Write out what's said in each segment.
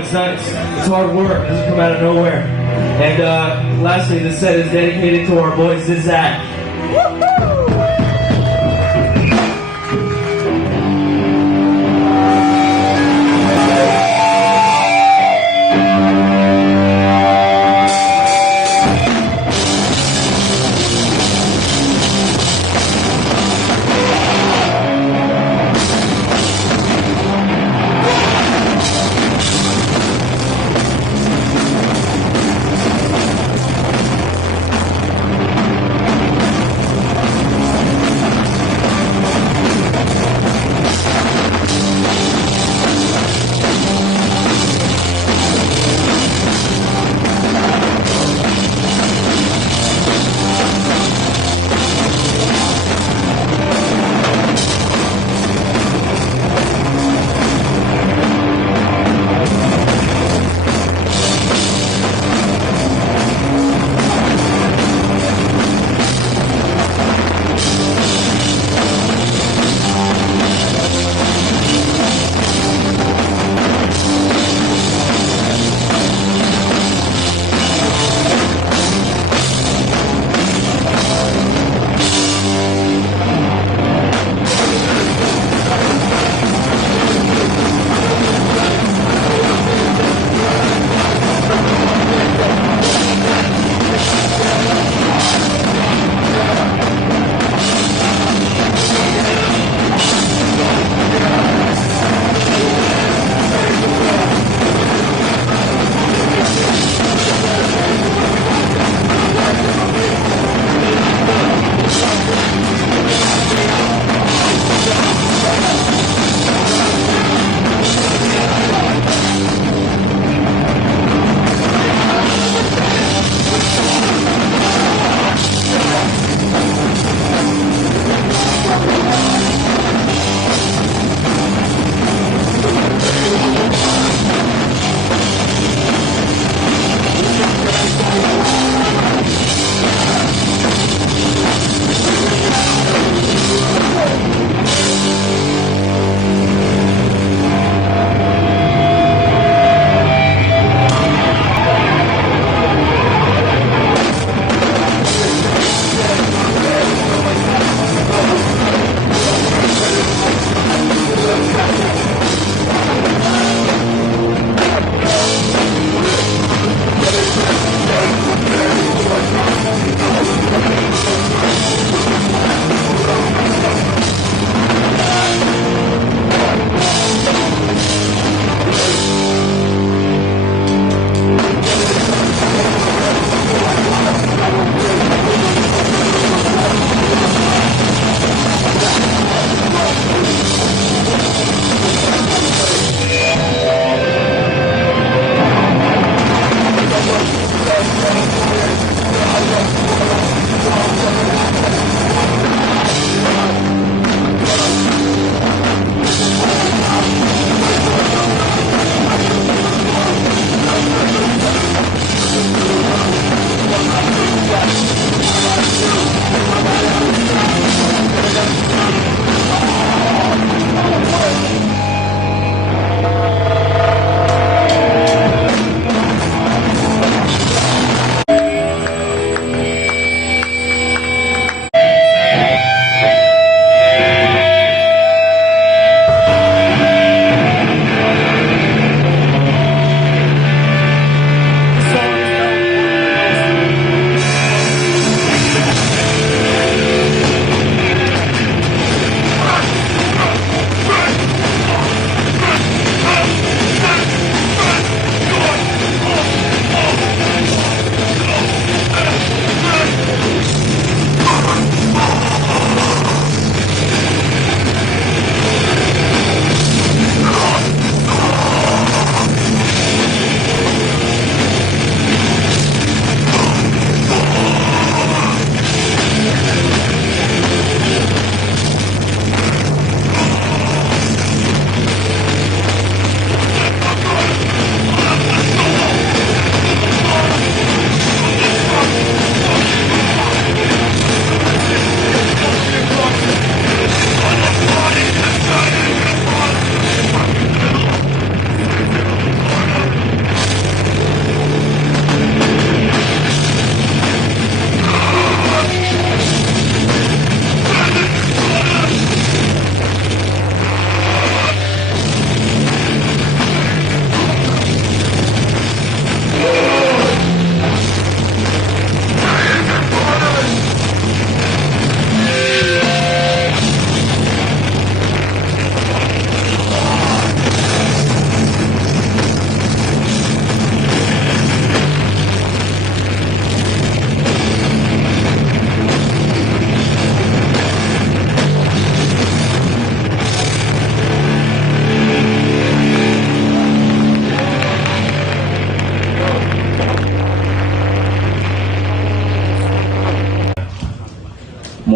It's hard work. It doesn't come out of nowhere. And lastly, this set is dedicated to our boy Zach.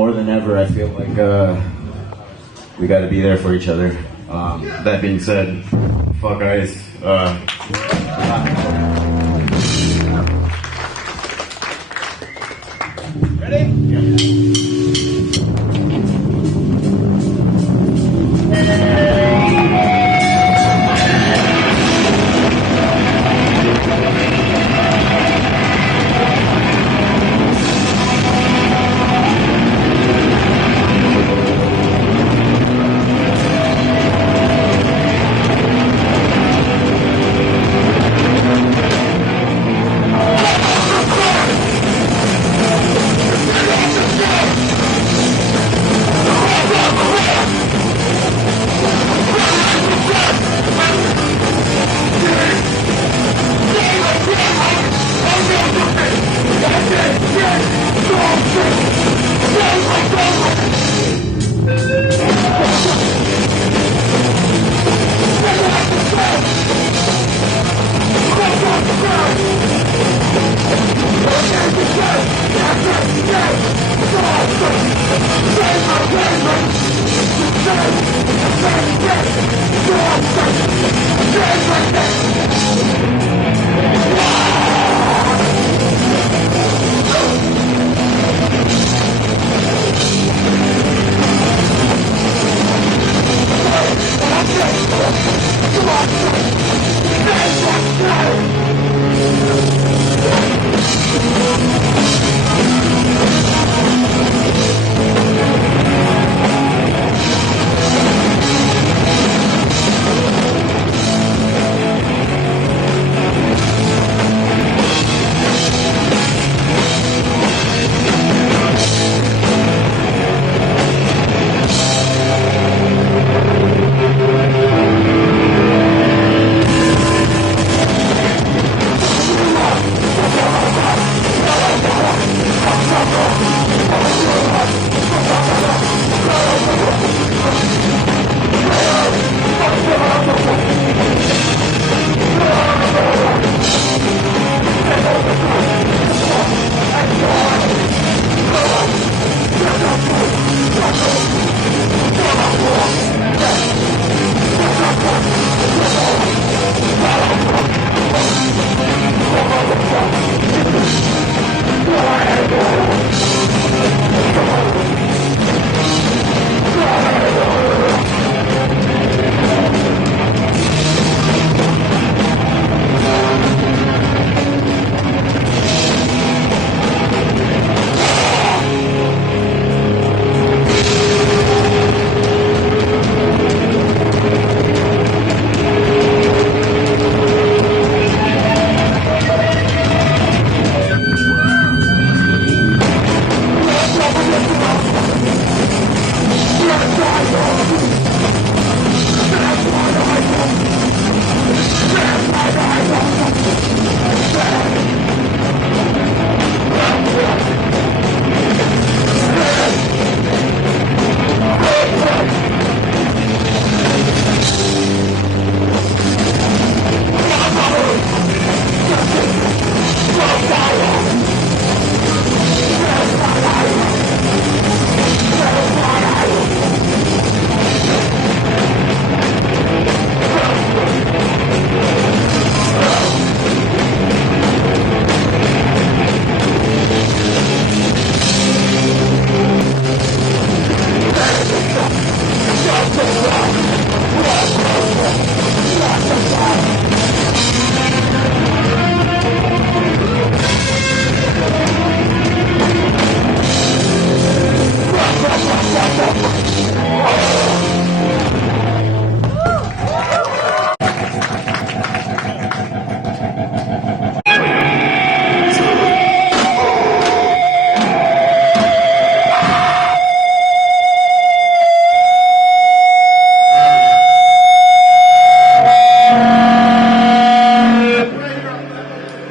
more than ever, I feel like we got to be there for each other. That being said, fuck ice. Ready?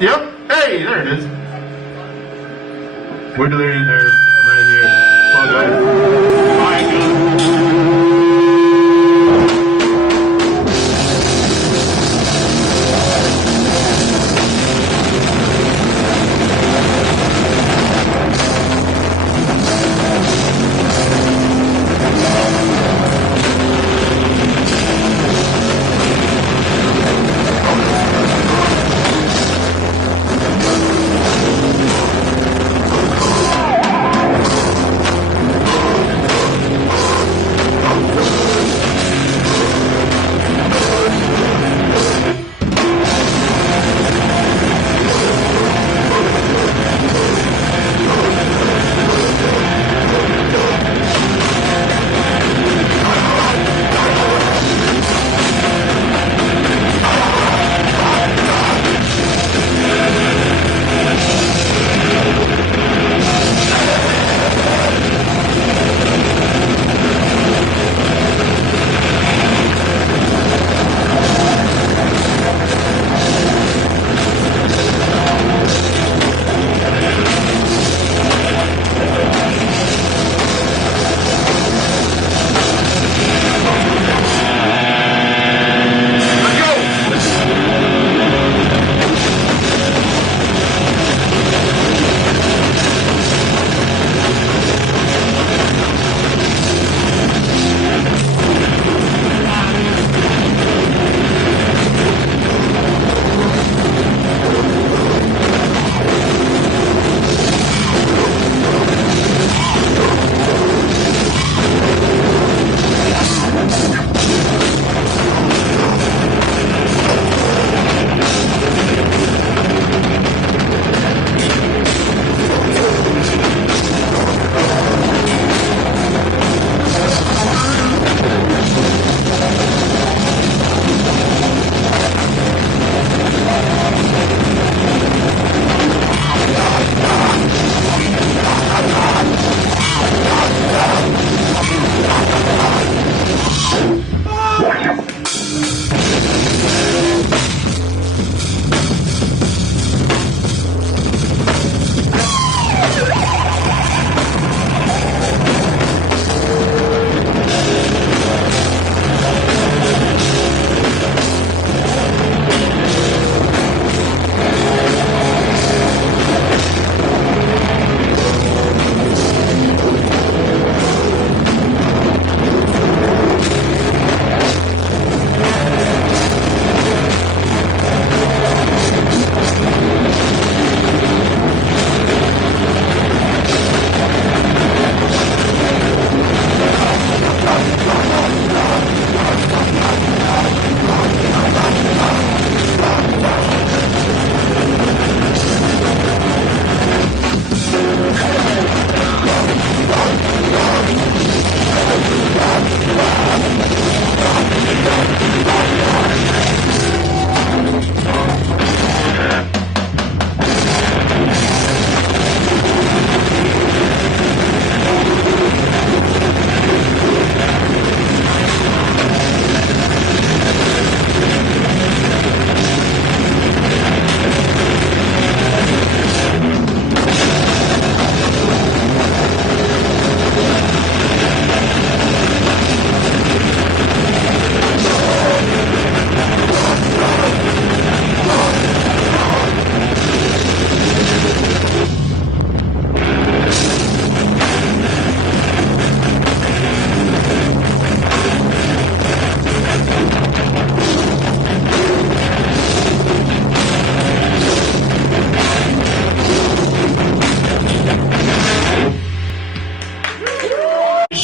Yeah. We're Deliriant Nerve. I'm right here. Come on, guys. Fine,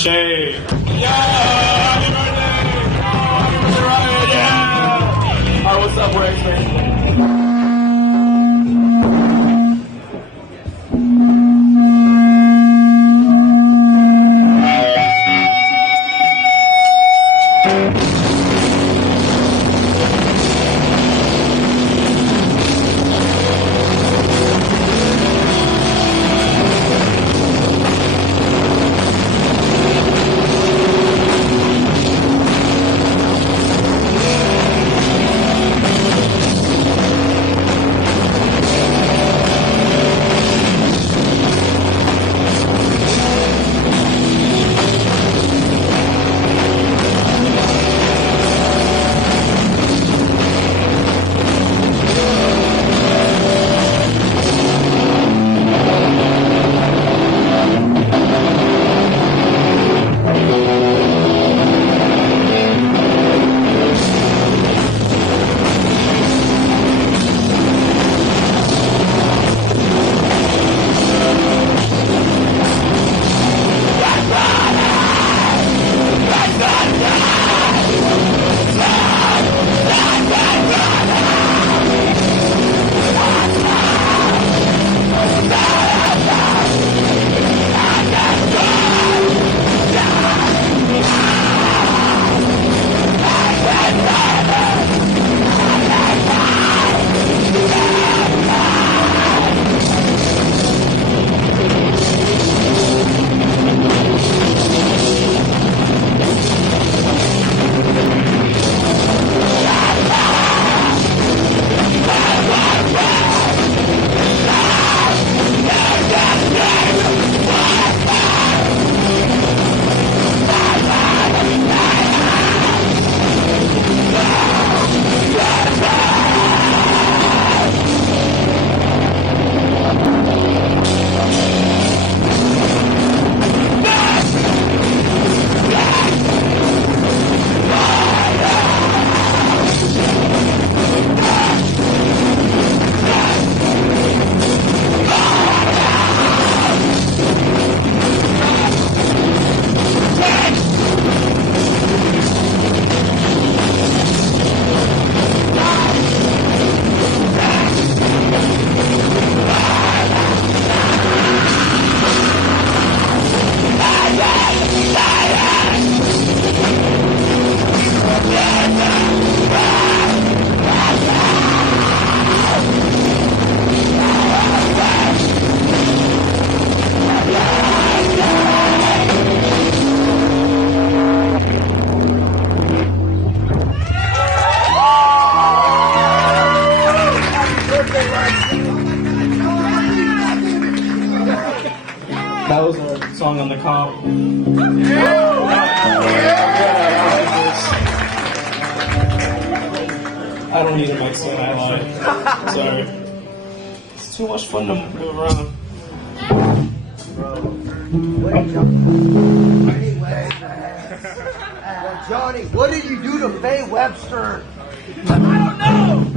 birthday! Yeah! Happy birthday! Alright, yeah! Alright, what's up? We're Expiration Date. That was our song on the comp. I don't need a mic stand, I lied. Sorry. It's too much fun to move around. Johnny, what did you do to Faye Webster? I don't know!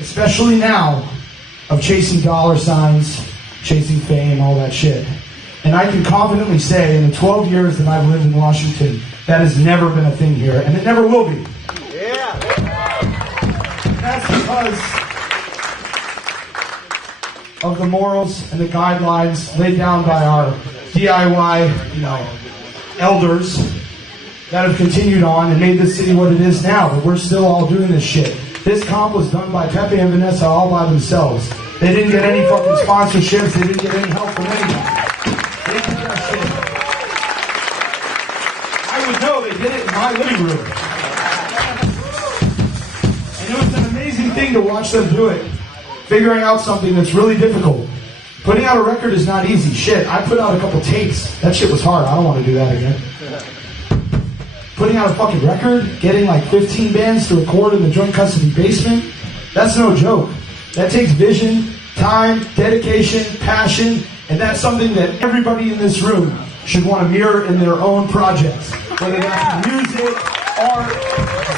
Especially now, of chasing dollar signs, chasing fame, all that shit. And I can confidently say, in the 12 years that I've lived in Washington, that has never been a thing here, and it never will be. Yeah. That's because of the morals and the guidelines laid down by our DIY, elders that have continued on and made this city what it is now. But we're still all doing this shit. This comp was done by Pepe and Vanessa all by themselves. They didn't get any fucking sponsorships. They didn't get any help from anybody. They did that shit. I would know they did it in my living room. And it was an amazing thing to watch them do it. Figuring out something that's really difficult. Putting out a record is not easy. Shit, I put out a couple tapes. That shit was hard. I don't want to do that again. Putting out a fucking record, getting like 15 bands to record in the joint custody basement, that's no joke. That takes vision, time, dedication, passion, and that's something that everybody in this room should want to mirror in their own projects. Whether that's music, art,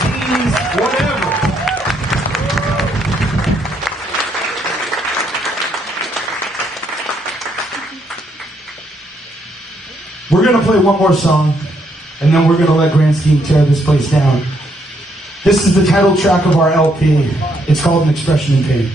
zines, whatever. play one more song, and then we're gonna let Grand Scheme tear this place down. This is the title track of our LP. It's called An Expression in Pain.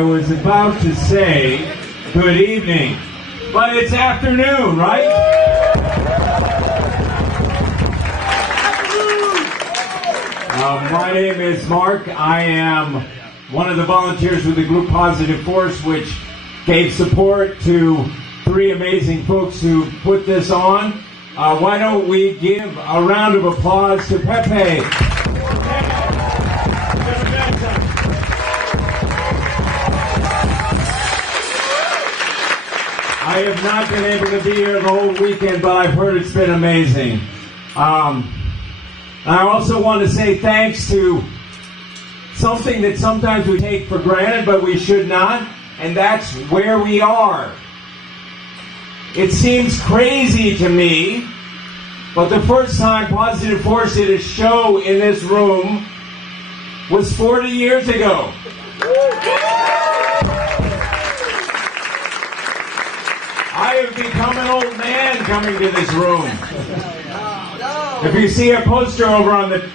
I was about to say good evening, but it's afternoon, right? My name is Mark. I am one of the volunteers with the group Positive Force, which gave support to three amazing folks who put this on. Why don't we give a round of applause to Pepe. I have not been able to be here the whole weekend, but I've heard it's been amazing. I also want to say thanks to something that sometimes we take for granted, but we should not, and that's where we are. It seems crazy to me, but the first time Positive Force did a show in this room was 40 years ago. I have become an old man coming to this room. If you see a poster over on the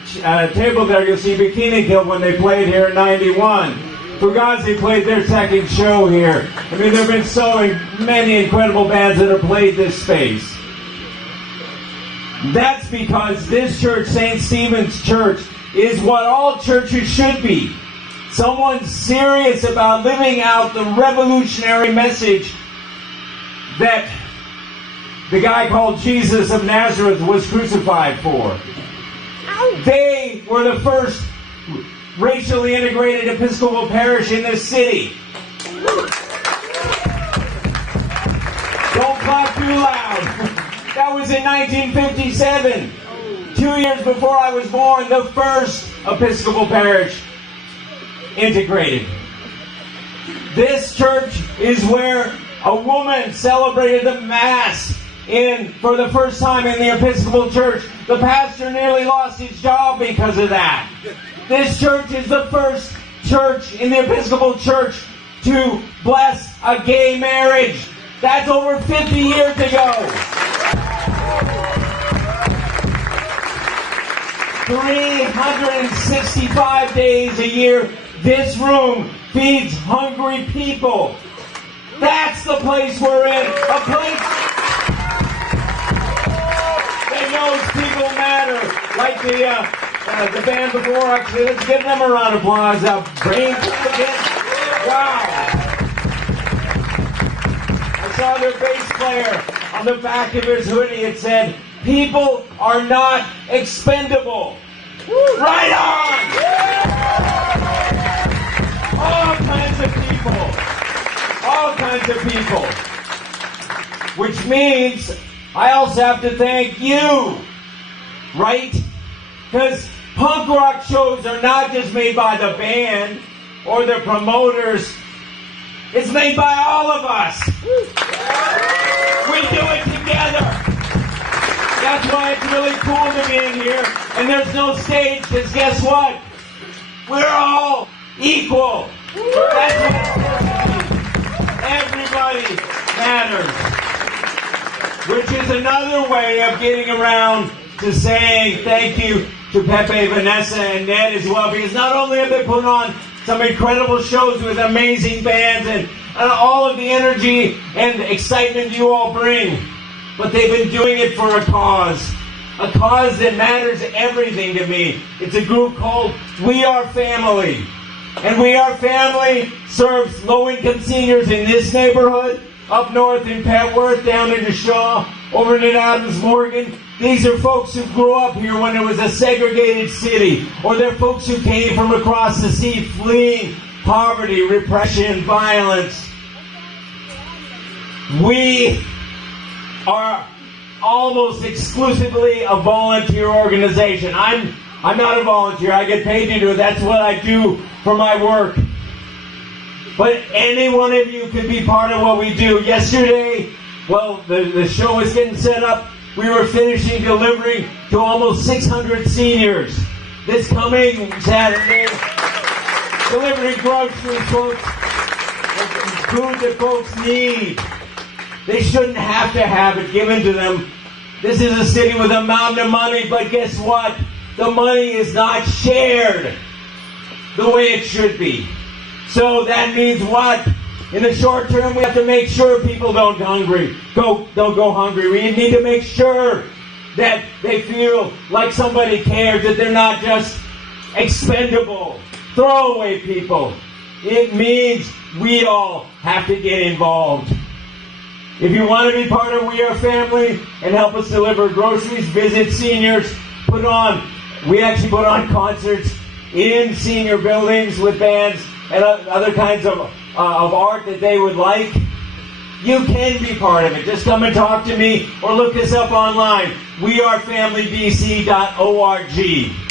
table there, you'll see Bikini Kill when they played here in '91. Fugazi played their second show here. I mean, there have been so many incredible bands that have played this space. That's because this church, St. Stephen's Church, is what all churches should be. Someone serious about living out the revolutionary message that the guy called Jesus of Nazareth was crucified for. They were the first racially integrated Episcopal parish in this city. Don't clap too loud. That was in 1957. 2 years before I was born, the first Episcopal parish integrated. This church is where a woman celebrated the Mass for the first time in the Episcopal Church. The pastor nearly lost his job because of that. This church is the first church in the Episcopal Church to bless a gay marriage. That's over 50 years ago. 365 days a year, this room feeds hungry people. That's the place we're in. A place that knows people matter. Like the band before, actually. Let's give them a round of applause. Brain again. Wow. I saw their bass player on the back of his hoodie. It said, "People are not expendable." Right on! All kinds of people. All kinds of people. Which means I also have to thank you, right? Because punk rock shows are not just made by the band or the promoters. It's made by all of us. We do it together. That's why it's really cool to be in here. And there's no stage, because guess what? We're all equal. That's what it's supposed to be. Everybody matters. Which is another way of getting around to saying thank you to Pepe, Vanessa, and Ned as well. Because not only have they put on some incredible shows with amazing bands and all of the energy and excitement you all bring, but they've been doing it for a cause that matters everything to me. It's a group called We Are Family. And We Are Family serves low-income seniors in this neighborhood, up north in Petworth, down into Shaw, over in Adams Morgan. These are folks who grew up here when it was a segregated city, or they're folks who came from across the sea fleeing poverty, repression, violence. We are almost exclusively a volunteer organization. I'm not a volunteer. I get paid to do it. That's what I do for my work. But any one of you can be part of what we do. Yesterday, well, the show was getting set up. We were finishing delivering to almost 600 seniors. This coming Saturday, delivering groceries, folks, food that folks need. They shouldn't have to have it given to them. This is a city with a mountain of money, but guess what? The money is not shared the way it should be. So that means what? In the short term, we have to make sure people don't go hungry. We need to make sure that they feel like somebody cares, that they're not just expendable, throwaway people. It means we all have to get involved. If you want to be part of We Are Family and help us deliver groceries, visit seniors, we actually put on concerts in senior buildings with bands and other kinds of art that they would like. You can be part of it. Just come and talk to me or look us up online. wearefamilydc.org.